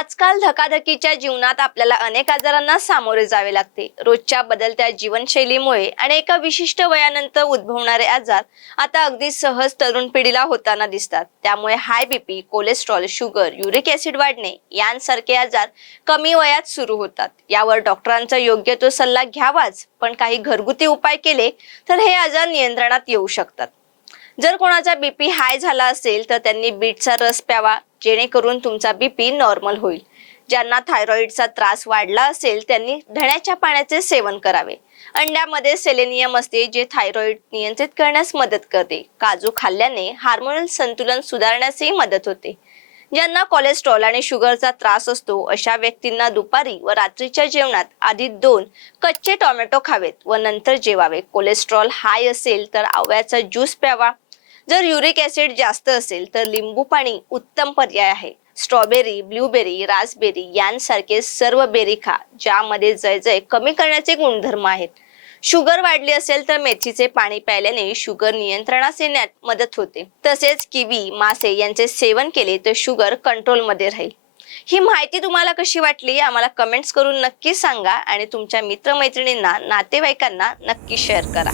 आजकाल धकाधकीच्या जीवनात आपल्याला अनेक आजारांना सामोरे जावे लागते. रोजच्या बदलत्या जीवनशैलीमुळे आणि एका विशिष्ट वयानंतर उद्भवणारे आजार आता अगदी सहज तरुण पिढीला होताना दिसतात. त्यामुळे high BP cholesterol sugar uric acid वाढणे यांसारखे आजार कमी वयात सुरू होतात. यावर डॉक्टरांचा योग्य तो सल्ला घ्यावाच पण काही घरगुती उपाय केले तर हे आजार नियंत्रणात येऊ शकतात. जर कोणाचा बीपी हाय झाला असेल तर त्यांनी बीटचा रस प्यावा जेणेकरून तुमचा बीपी नॉर्मल होईल. ज्यांना थायरॉइडचा त्रास वाढला असेल त्यांनी धण्याच्या पाण्याचे सेवन करावे. अंड्यामध्ये सेलेनियम असते जे थायरॉइड नियंत्रित करण्यास मदत करते. काजू खाल्ल्याने हार्मोनल संतुलन सुधारण्यासही मदत होते. ज्यांना कोलेस्ट्रॉल आणि शुगरचा त्रास असतो अशा व्यक्तींना दुपारी व रात्रीच्या जेवणात आधी दोन कच्चे टोमॅटो खावेत व नंतर जेवावे. कोलेस्ट्रॉल हाय असेल तर आवळ्याचा ज्यूस प्यावा. जर युरिक ऍसिड जास्त असेल तर लिंबू पाणी उत्तम पर्याय आहे. स्ट्रॉबेरी ब्लूबेरी रासबेरी यांसारखे सर्व बेरी खा ज्यामध्ये जयजय कमी करण्याचे गुणधर्म आहेत. शुगर वाढली असेल तर मेथीचे पाणी प्यायल्याने शुगर नियंत्रणास येण्यात मदत होते. तसेच किवी मासे यांचे सेवन केले तर शुगर कंट्रोलमध्ये राहील. ही माहिती तुम्हाला कशी वाटली आम्हाला कमेंट्स करून नक्की सांगा आणि तुमच्या मित्रमैत्रिणींना नातेवाईकांना नक्की शेअर करा.